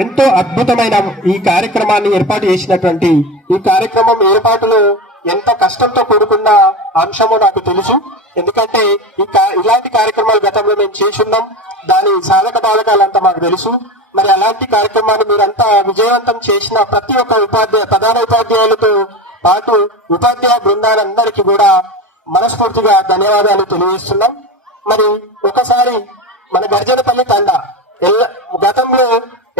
ఎంతో అద్భుతమైన ఈ కార్యక్రమాన్ని ఏర్పాటు చేసినటువంటి ఈ కార్యక్రమం ఏర్పాటులో ఎంత కష్టంతో కూడుకున్న అంశమో నాకు తెలుసు. ఎందుకంటే ఇలాంటి కార్యక్రమాలు గతంలో మేము చేసున్నాం. దాని సాధక బాధకాలంతా మాకు తెలుసు. మరి అలాంటి కార్యక్రమాన్ని మీరంతా విజయవంతం చేసిన ప్రతి ఒక్క ప్రధాన ఉపాధ్యాయులతో పాటు ఉపాధ్యాయ బృందాలందరికీ కూడా మనస్ఫూర్తిగా ధన్యవాదాలు తెలియజేస్తున్నాం. మరి ఒకసారి మన గర్జనపల్లి తండా గతంలో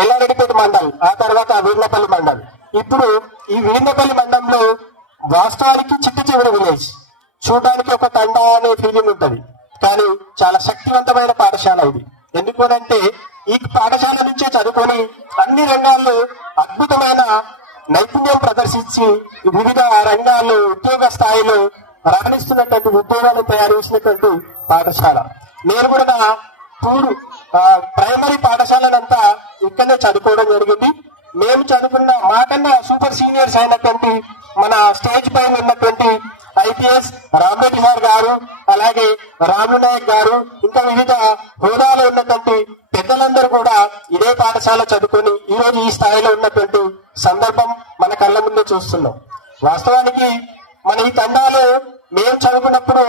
ఎల్లారెడ్డిపేట మండల్, ఆ తర్వాత వీర్లపల్లి మండల్, ఇప్పుడు ఈ వీర్లపల్లి మండలంలో వాస్తవానికి చిట్ట చివరి విలేజ్. చూడడానికి ఒక తండా అనే ఫీలింగ్ ఉంటది, కానీ చాలా శక్తివంతమైన పాఠశాల ఇది. ఎందుకంటే ఈ పాఠశాల నుంచే చదువుకొని అన్ని రంగాల్లో అద్భుతమైన నైపుణ్యం ప్రదర్శించి వివిధ రంగాల్లో ఉద్యోగ స్థాయిలో రాణిస్తున్నటువంటి ఉద్యోగాలు తయారు చేసినటువంటి పాఠశాల. నేను కూడా నా ప్రైమరీ పాఠశాలనంతా ఇక్కడనే చదువుకోవడం జరిగింది. మేము చదువుకున్న మాకన్నా సూపర్ సీనియర్స్ అయినటువంటి మన స్టేజ్ పైన ఉన్నటువంటి ఐపీఎస్ రామరెడ్డి సార్ గారు, అలాగే రాము నాయక్ గారు, ఇంకా వివిధ హోదాలో ఉన్నటువంటి పెద్దలందరూ కూడా ఇదే పాఠశాల చదువుకొని ఈ రోజు ఈ స్థాయిలో ఉన్నటువంటి సందర్భం మన కళ్ళ ముందే చూస్తున్నాం. వాస్తవానికి మన ఈ తండాలో మేము చదువుకున్నప్పుడు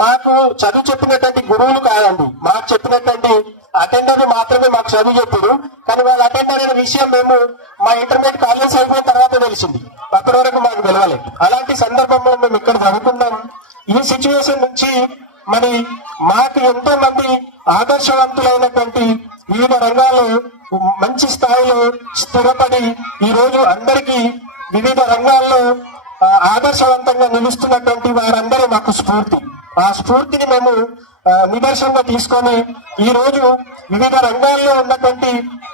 మాకు చదువు చెప్పినటువంటి గురువులు కాదండి, మాకు చెప్పినటువంటి అటెండర్ మాత్రమే మాకు చదువు చెప్పారు. కానీ వాళ్ళు అటెండర్ అనే విషయం మేము మా ఇంటర్మీడియట్ కాలేజ్ అయిపోయిన తర్వాత తెలిసింది. అప్పటి వరకు మాకు తెలవలేదు. అలాంటి సందర్భంలో మేము ఇక్కడ చదువుకున్నాం. ఈ సిచ్యువేషన్ నుంచి మరి మాకు ఎంతో మంది ఆదర్శవంతులైనటువంటి వివిధ రంగాల్లో మంచి స్థాయిలో స్థిరపడి ఈ రోజు అందరికీ వివిధ రంగాల్లో ఆదర్శవంతంగా నిలుస్తున్నటువంటి వారందరూ మాకు స్ఫూర్తి. ఆ స్ఫూర్తిని మేము నిదర్శనంగా తీసుకొని ఈ రోజు వివిధ రంగాల్లో ఉన్నటువంటి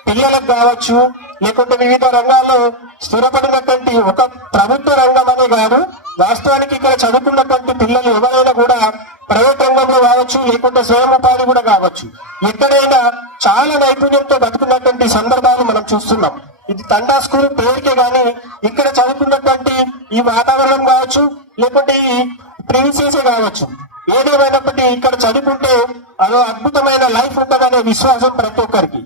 పిల్లలకు కావచ్చు, లేకుంటే వివిధ రంగాల్లో స్థిరపడినటువంటి ఒక ప్రభుత్వ రంగం అనే కాదు, వాస్తవానికి ఇక్కడ చదువుకున్నటువంటి పిల్లలు ఎవరైనా కూడా ప్రైవేట్ రంగంలో కావచ్చు, లేకుంటే స్వయం ఉపాధి కూడా కావచ్చు, ఎక్కడైనా చాలా నైపుణ్యంతో బతుకున్నటువంటి సందర్భాలు మనం చూస్తున్నాం. ఇది తండా స్కూల్ పేరుకే గాని ఇక్కడ చదువుకున్నటువంటి ఈ వాతావరణం కావచ్చు, లేకుంటే ఈ ప్రిన్సెస్ కావచ్చు, ఏదేమైనప్పటికీ ఇక్కడ చదువుకుంటే అదో అద్భుతమైన లైఫ్ ఉంటుందనే విశ్వాసం ప్రతి ఒక్కరికి.